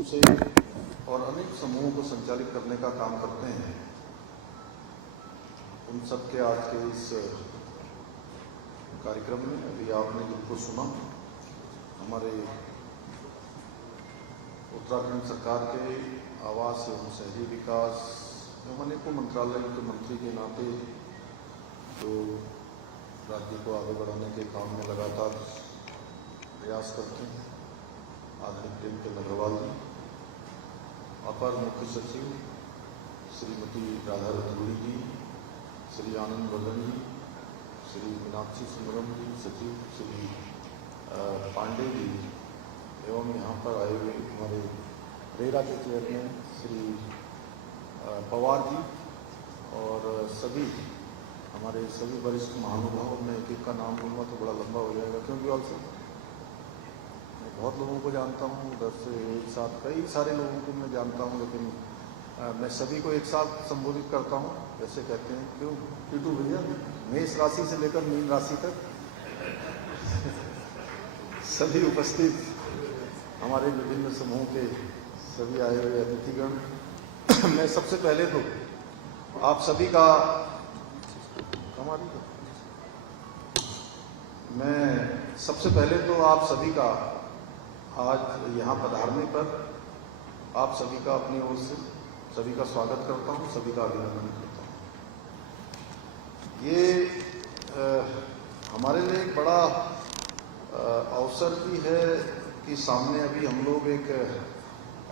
रूप से और अनेक समूहों को संचालित करने का काम करते हैं, उन सब के आज के इस कार्यक्रम में अभी आपने जिनको सुना, हमारे उत्तराखंड सरकार के आवास एवं शहरी विकास एवं अनेकों मंत्रालय के मंत्री के नाते जो राज्य को आगे बढ़ाने के काम में लगातार प्रयास करते हैं, आदरणीय प्रेमचंद अग्रवाल जी, अपर मुख्य सचिव श्रीमती राधा रतूड़ी जी, श्री आनंद वर्धन जी, श्री मीनाक्षी सुंदरम जी, सचिव श्री पांडे जी, एवं यहाँ पर आए हुए हमारे रेरा के चेयरमैन श्री पवार जी और सभी हमारे सभी वरिष्ठ महानुभाव। मैं एक एक का नाम लूँगा तो बड़ा लंबा हो जाएगा, क्योंकि ऑल्सो मैं बहुत लोगों को जानता हूँ, 10 से एक साथ कई सारे लोगों को मैं जानता हूँ, लेकिन मैं सभी को एक साथ संबोधित करता हूँ। जैसे कहते हैं क्यों टीटू भैया, मेष राशि से लेकर मीन राशि तक सभी उपस्थित हमारे विभिन्न समूह के सभी आए हुए अतिथिगण, मैं सबसे पहले तो आप सभी का आप सभी का आज यहाँ पधारने पर आप सभी का अपनी ओर से सभी का स्वागत करता हूँ, सभी का अभिनंदन करता हूँ। ये हमारे लिए एक बड़ा अवसर भी है कि सामने अभी हम लोग एक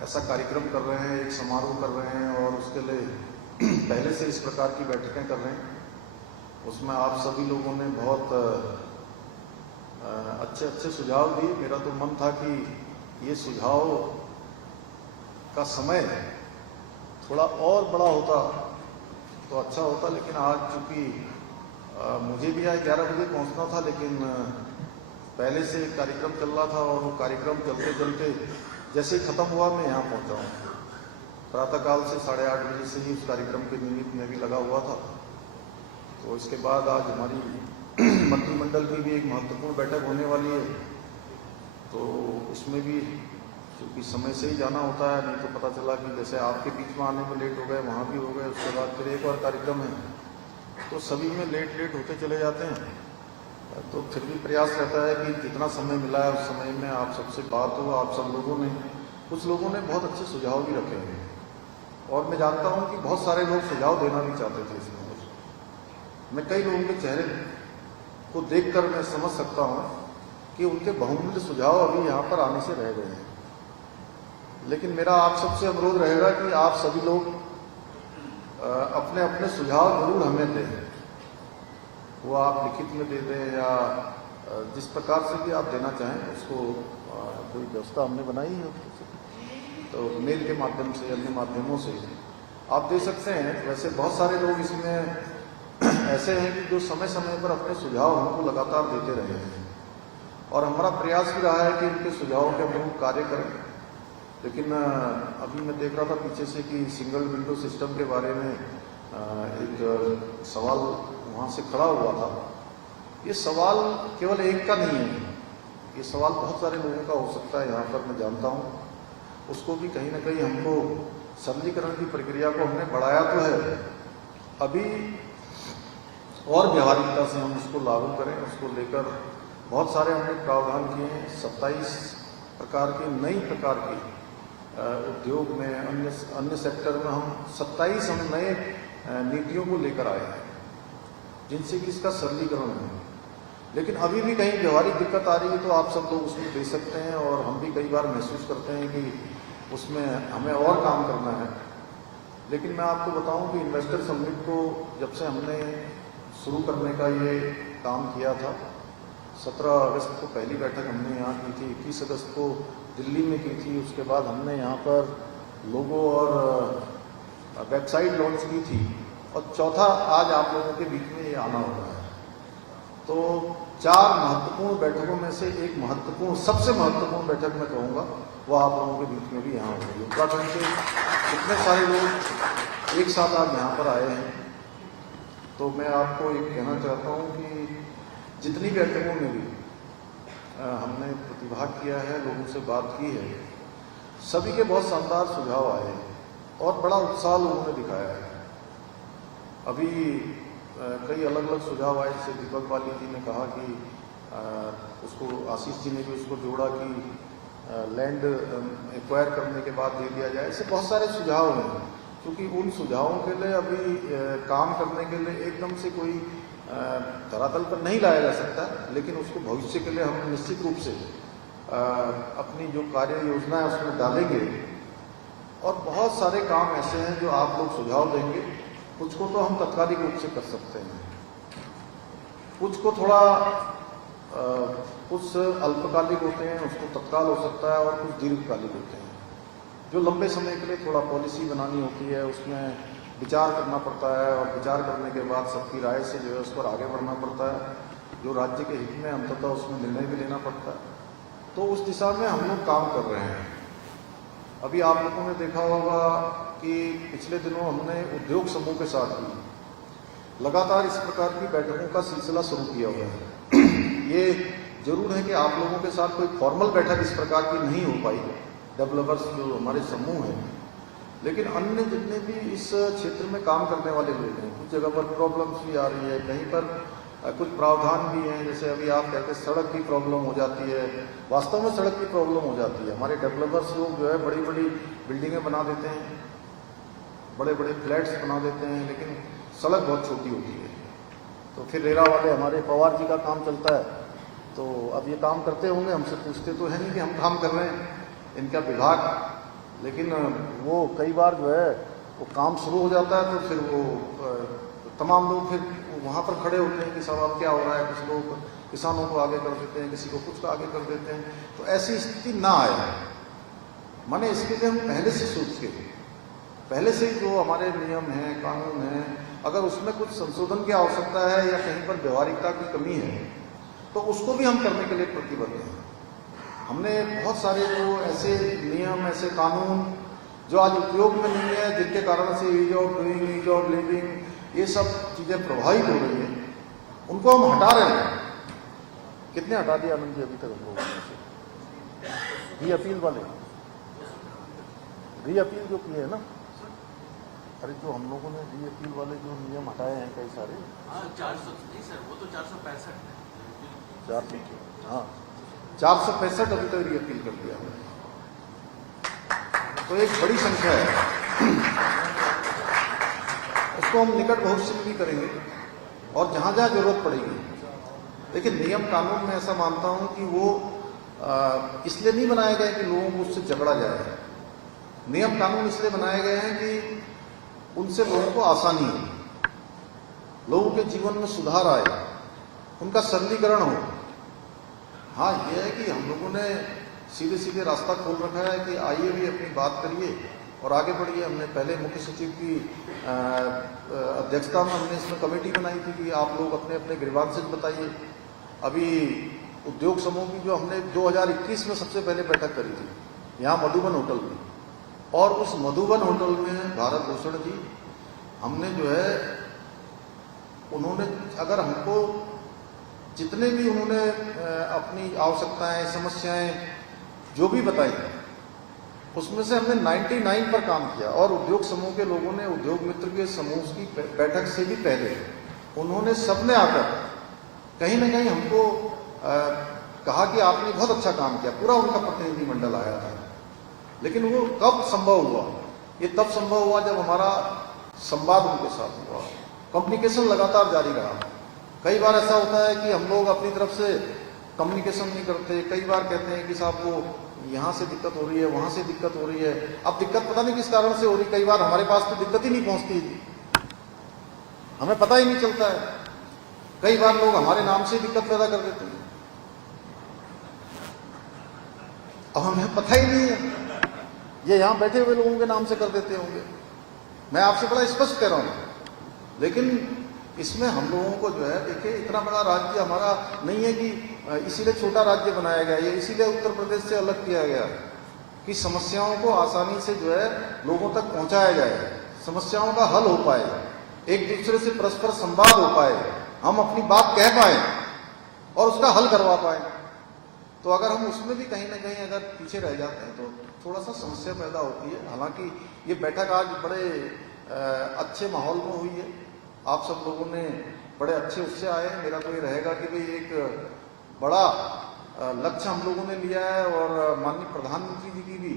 ऐसा कार्यक्रम कर रहे हैं, एक समारोह कर रहे हैं और उसके लिए पहले से इस प्रकार की बैठकें कर रहे हैं। उसमें आप सभी लोगों ने बहुत अच्छे सुझाव दिए। मेरा तो मन था कि ये सुझाव का समय थोड़ा और बड़ा होता तो अच्छा होता, लेकिन आज चूँकि मुझे भी आज 11 बजे पहुंचना था, लेकिन पहले से एक कार्यक्रम चल रहा था और वो कार्यक्रम चलते चलते जैसे ही ख़त्म हुआ मैं यहाँ पहुँचा हूँ। प्रातःकाल से 8:30 बजे से ही उस कार्यक्रम के निमित्त में भी लगा हुआ था। तो इसके बाद आज हमारी मंत्रिमंडल की भी एक महत्वपूर्ण बैठक होने वाली है, तो उसमें भी क्योंकि समय से ही जाना होता है, नहीं तो पता चला कि जैसे आपके बीच में आने में लेट हो गए, वहाँ भी हो गए, उसके बाद फिर एक और कार्यक्रम है, तो सभी में लेट होते चले जाते हैं। तो फिर भी प्रयास रहता है कि जितना समय मिला है उस समय में आप सबसे बात हो। आप सब लोगों ने, कुछ लोगों ने बहुत अच्छे सुझाव भी रखे हैं और मैं जानता हूँ कि बहुत सारे लोग सुझाव देना भी चाहते थे इसमें। मैं कई लोगों के चेहरे को देखकर मैं समझ सकता हूँ कि उनके बहुमूल्य सुझाव अभी यहाँ पर आने से रह गए हैं। लेकिन मेरा आप सबसे अनुरोध रहेगा कि आप सभी लोग अपने अपने सुझाव जरूर हमें दें, वो आप लिखित में दे दें या जिस प्रकार से भी आप देना चाहें, उसको कोई व्यवस्था हमने बनाई है तो मेल के माध्यम से, अन्य माध्यमों से आप दे सकते हैं। वैसे बहुत सारे लोग इसमें ऐसे हैं कि जो समय समय पर अपने सुझाव हमको लगातार देते रहे हैं और हमारा प्रयास भी रहा है कि उनके सुझावों के अनुरूप कार्य करें। लेकिन अभी मैं देख रहा था पीछे से कि सिंगल विंडो सिस्टम के बारे में एक सवाल वहाँ से खड़ा हुआ था। ये सवाल केवल एक का नहीं है, ये सवाल बहुत सारे लोगों का हो सकता है, यहाँ पर मैं जानता हूँ। उसको भी कहीं ना कहीं हमको सरलीकरण की प्रक्रिया को हमने बढ़ाया तो है, अभी और व्यवहारिकता से हम उसको लागू करें, उसको लेकर बहुत सारे हमने प्रावधान किए हैं। 27 प्रकार की नई प्रकार की उद्योग में, अन्य सेक्टर में हम 27 हम नए नीतियों को लेकर आए हैं, जिनसे कि इसका सरलीकरण है। लेकिन अभी भी कहीं व्यवहारिक दिक्कत आ रही है तो आप सब लोग उसमें दे सकते हैं और हम भी कई बार महसूस करते हैं कि उसमें हमें और काम करना है। लेकिन मैं आपको बताऊं कि इन्वेस्टर समिट को जब से हमने शुरू करने का ये काम किया था, 17 अगस्त को पहली बैठक हमने यहाँ की थी, 21 अगस्त को दिल्ली में की थी, उसके बाद हमने यहाँ पर लोगो और वेबसाइट लॉन्च की थी और चौथा आज आप लोगों के बीच में ये आना हो रहा है। तो 4 महत्वपूर्ण बैठकों में से एक महत्वपूर्ण, सबसे महत्वपूर्ण बैठक मैं कहूँगा वो आप लोगों के बीच में भी यहाँ हो रही है। उत्तराखंड के इतने सारे लोग एक साथ आज यहाँ पर आए हैं, तो मैं आपको एक कहना चाहता हूँ कि जितनी बैठकों में भी हमने प्रतिभाग किया है, लोगों से बात की है, सभी के बहुत शानदार सुझाव आए और बड़ा उत्साह लोगों ने दिखाया है। अभी कई अलग अलग सुझाव आए, जैसे दीपक बाली जी ने कहा कि उसको आशीष जी ने भी उसको जोड़ा कि लैंड एक्वायर करने के बाद दे दिया जाए। ऐसे बहुत सारे सुझाव हैं, क्योंकि उन सुझावों के लिए अभी काम करने के लिए एकदम से कोई धरातल पर नहीं लाया जा सकता, लेकिन उसको भविष्य के लिए हम निश्चित रूप से अपनी जो कार्य योजना है उसमें डालेंगे। और बहुत सारे काम ऐसे हैं जो आप लोग सुझाव देंगे, कुछ को तो हम तत्कालिक रूप से कर सकते हैं, कुछ को थोड़ा कुछ अल्पकालिक होते हैं, उसको तत्काल हो सकता है, और कुछ दीर्घकालिक होते हैं जो लंबे समय के लिए थोड़ा पॉलिसी बनानी होती है, उसमें विचार करना पड़ता है, और विचार करने के बाद सबकी राय से जो है उस पर आगे बढ़ना पड़ता है, जो राज्य के हित में अंततः उसमें निर्णय भी लेना पड़ता है। तो उस दिशा में हम लोग काम कर रहे हैं। अभी आप लोगों ने देखा होगा कि पिछले दिनों हमने उद्योग समूह के साथ भी लगातार इस प्रकार की बैठकों का सिलसिला शुरू किया हुआ है। ये जरूर है कि आप लोगों के साथ कोई फॉर्मल बैठक इस प्रकार की नहीं हो पाई, डेवलपर्स जो हमारे समूह हैं, लेकिन अन्य जितने भी इस क्षेत्र में काम करने वाले लोग हैं, कुछ जगह पर प्रॉब्लम्स भी आ रही है, कहीं पर कुछ प्रावधान भी हैं। जैसे अभी आप कहते हैं सड़क की प्रॉब्लम हो जाती है, वास्तव में सड़क की प्रॉब्लम हो जाती है। हमारे डेवलपर्स लोग जो है बड़ी बड़ी बिल्डिंगें बना देते हैं, बड़े बड़े फ्लैट्स बना देते हैं, लेकिन सड़क बहुत छोटी होती है। तो फिर रेरा वाले हमारे पवार जी का काम चलता है, तो अब ये काम करते होंगे, हमसे पूछते तो है नहीं कि हम काम कर रहे हैं, इनका विभाग, लेकिन वो कई बार जो है वो काम शुरू हो जाता है तो फिर वो तमाम लोग फिर वहाँ पर खड़े होते हैं कि साहब अब क्या हो रहा है। कुछ लोग किसानों को आगे कर देते हैं, किसी को कुछ का आगे कर देते हैं। तो ऐसी स्थिति ना आए, माने इसके लिए हम पहले से सोच के, पहले से जो हमारे नियम हैं, कानून हैं, अगर उसमें कुछ संशोधन की आवश्यकता है या कहीं पर व्यवहारिकता की कमी है तो उसको भी हम करने के लिए प्रतिबद्ध हैं। हमने बहुत सारे जो ऐसे नियम, ऐसे कानून जो आज उपयोग में नहीं है, जिनके कारण से ease of doing, ease of living, ये सब चीज़ें प्रभावित हो रही हैं, उनको हम हटा रहे हैं। कितने हटा दिया आनंद जी अभी तक हम लोगों ने? री अपील वाले, री अपील जो किए हैं ना, अरे जो हम लोगों ने री अपील वाले जो नियम हटाए हैं कई सारे, 400 नहीं सर, वो तो 465 है। 465 अभी तक री अपील कर दिया है, तो एक बड़ी संख्या है। उसको हम निकट भविष्य में भी करेंगे और जहां जहां जरूरत पड़ेगी। लेकिन नियम कानून में ऐसा मानता हूं कि वो इसलिए नहीं बनाए गए कि लोगों को उससे झगड़ा जाए। नियम कानून इसलिए बनाए गए हैं कि उनसे लोगों को आसानी हो, लोगों के जीवन में सुधार आए, उनका सरलीकरण हो। हाँ, ये है कि हम लोगों ने सीधे सीधे रास्ता खोल रखा है कि आइए भी अपनी बात करिए और आगे बढ़िए। हमने पहले मुख्य सचिव की अध्यक्षता में हमने इसमें कमेटी बनाई थी कि आप लोग अपने अपने ग्रीवांसेस बताइए। अभी उद्योग समूह की जो हमने 2021 में सबसे पहले बैठक करी थी यहाँ मधुबन होटल में, और उस मधुबन होटल में भारत भूषण जी, हमने जो है, उन्होंने अगर हमको जितने भी उन्होंने अपनी आवश्यकताएं, समस्याएं जो भी बताई, उसमें से हमने 99 पर काम किया। और उद्योग समूह के लोगों ने, उद्योग मित्र के समूह की बैठक से भी पहले उन्होंने सबने आकर कहीं ना कहीं हमको कहा कि आपने बहुत अच्छा काम किया। पूरा उनका प्रतिनिधिमंडल आया था। लेकिन वो कब संभव हुआ? ये तब संभव हुआ जब हमारा संवाद उनके साथ हुआ, कम्युनिकेशन लगातार जारी रहा। कई बार ऐसा होता है कि हम लोग अपनी तरफ से कम्युनिकेशन नहीं करते। कई बार कहते हैं कि साहब को यहाँ से दिक्कत हो रही है, वहाँ से दिक्कत हो रही है। अब दिक्कत पता नहीं किस कारण से हो रही, कई बार हमारे पास तो दिक्कत ही नहीं पहुँचती, हमें पता ही नहीं चलता है। कई बार लोग हमारे नाम से दिक्कत पैदा कर देते हैं, अब हमें पता ही नहीं है, ये यहाँ बैठे हुए लोगों के नाम से कर देते होंगे। मैं आपसे बड़ा स्पष्ट कह रहा हूँ। लेकिन इसमें हम लोगों को जो है, देखिए, इतना बड़ा राज्य हमारा नहीं है कि इसीलिए छोटा राज्य बनाया गया, ये इसीलिए उत्तर प्रदेश से अलग किया गया कि समस्याओं को आसानी से जो है लोगों तक पहुंचाया जाए, समस्याओं का हल हो पाए, एक दूसरे से परस्पर संवाद हो पाए, हम अपनी बात कह पाए और उसका हल करवा पाए। तो अगर हम उसमें भी कहीं ना कहीं अगर पीछे रह जाते हैं तो थोड़ा सा समस्या पैदा होती है। हालांकि ये बैठक आज बड़े अच्छे माहौल में हुई है, आप सब लोगों ने बड़े अच्छे उससे आए। मेरा तो ये रहेगा कि भाई एक बड़ा लक्ष्य हम लोगों ने लिया है और माननीय प्रधानमंत्री जी की भी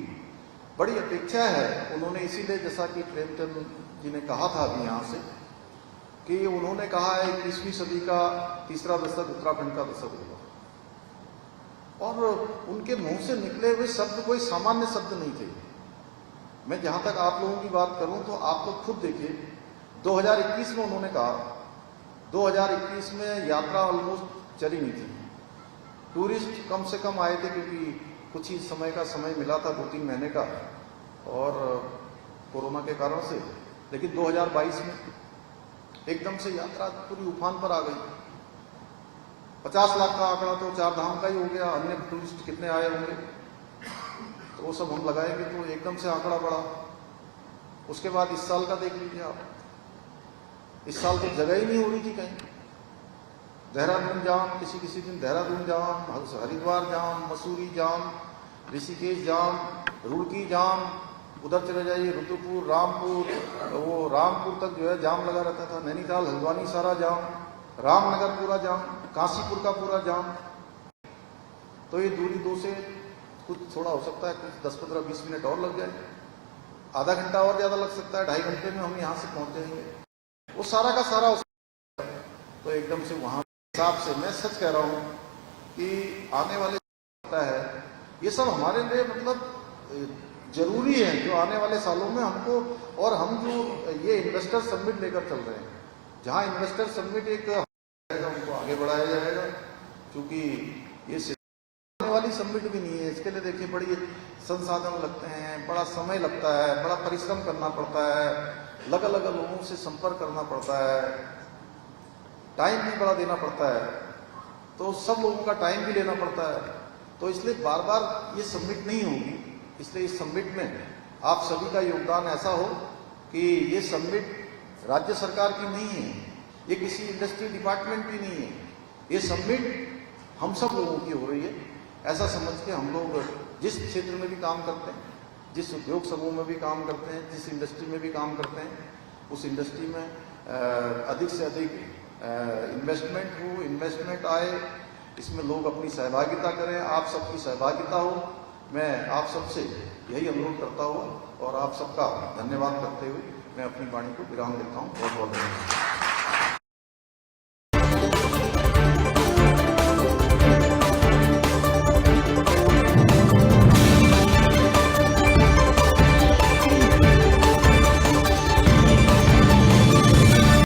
बड़ी अपेक्षा है। उन्होंने इसीलिए, जैसा कि प्रेमचंद जी ने कहा था अभी यहाँ से, कि उन्होंने कहा है 21वीं सदी का तीसरा दशक उत्तराखंड का दशक होगा, और उनके मुंह से निकले हुए शब्द कोई सामान्य शब्द नहीं थे। मैं जहां तक आप लोगों की बात करूं तो आप लोग खुद देखिए, 2021 में उन्होंने कहा, 2021 में यात्रा ऑलमोस्ट चली नहीं थी, टूरिस्ट कम से कम आए थे क्योंकि कुछ ही समय का समय मिला था, 2-3 महीने का, और कोरोना के कारण से। लेकिन 2022 में एकदम से यात्रा पूरी उफान पर आ गई। 50 लाख का आंकड़ा तो 4 धाम का ही हो गया, अन्य टूरिस्ट कितने आए होंगे तो वो सब हम लगाएंगे तो एकदम से आंकड़ा बढ़ा। उसके बाद इस साल का देख लीजिए आप, इस साल तो जगह ही नहीं हो रही थी कहीं। देहरादून जाम, किसी दिन देहरादून जाम, हरिद्वार जाम, मसूरी जाम, ऋषिकेश जाम, रुड़की जाम, उधर चले जाइए रुद्रपुर, रामपुर, वो रामपुर तक जो है जाम लगा रहता था, नैनीताल, हल्द्वानी सारा जाम, रामनगर पूरा जाम, काशीपुर का पूरा जाम। तो ये दूरी 2 से कुछ थोड़ा हो सकता है, कुछ 10, 15, 20 मिनट और लग जाए, आधा घंटा और ज़्यादा लग सकता है, 2.5 घंटे में हम यहाँ से पहुँच जाएंगे। वो सारा का सारा तो एकदम से वहाँ हिसाब से मैं सच कह रहा हूँ कि आने वाले है ये सब हमारे लिए मतलब जरूरी है, जो आने वाले सालों में हमको, और हम जो ये इन्वेस्टर समिट लेकर चल रहे हैं, जहाँ इन्वेस्टर समिट एक उनको आगे बढ़ाया जाएगा, क्योंकि ये आने वाली समिट भी नहीं है। इसके लिए देखिए बड़ी संसाधन लगते हैं, बड़ा समय लगता है, बड़ा परिश्रम करना पड़ता है, अलग अलग लोगों से संपर्क करना पड़ता है, टाइम भी बड़ा देना पड़ता है, तो सब लोगों का टाइम भी लेना पड़ता है। तो इसलिए बार बार ये समिट नहीं होगी। इसलिए इस समिट में आप सभी का योगदान ऐसा हो कि ये समिट राज्य सरकार की नहीं है, ये किसी इंडस्ट्री डिपार्टमेंट की नहीं है, ये समिट हम सब लोगों की हो रही है। ऐसा समझ के हम लोग जिस क्षेत्र में भी काम करते हैं, जिस उद्योग समूह में भी काम करते हैं, जिस इंडस्ट्री में भी काम करते हैं, उस इंडस्ट्री में अधिक से अधिक इन्वेस्टमेंट हो, इन्वेस्टमेंट आए, इसमें लोग अपनी सहभागिता करें, आप सबकी सहभागिता हो। मैं आप सबसे यही अनुरोध करता हूँ और आप सबका धन्यवाद करते हुए मैं अपनी वाणी को विराम देता हूँ। बहुत बहुत धन्यवाद।